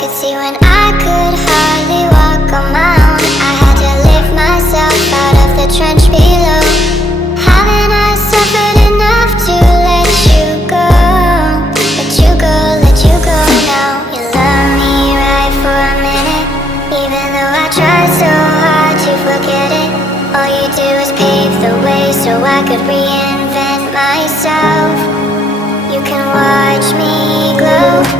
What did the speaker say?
could see when I could hardly walk on my own. I had to lift myself out of the trench below. Haven't I suffered enough to let you go? Let you go, let you go now. You love me right for a minute, even though I tried so hard to forget it. All you do is pave the way so I could reinvent myself. You can watch me glow.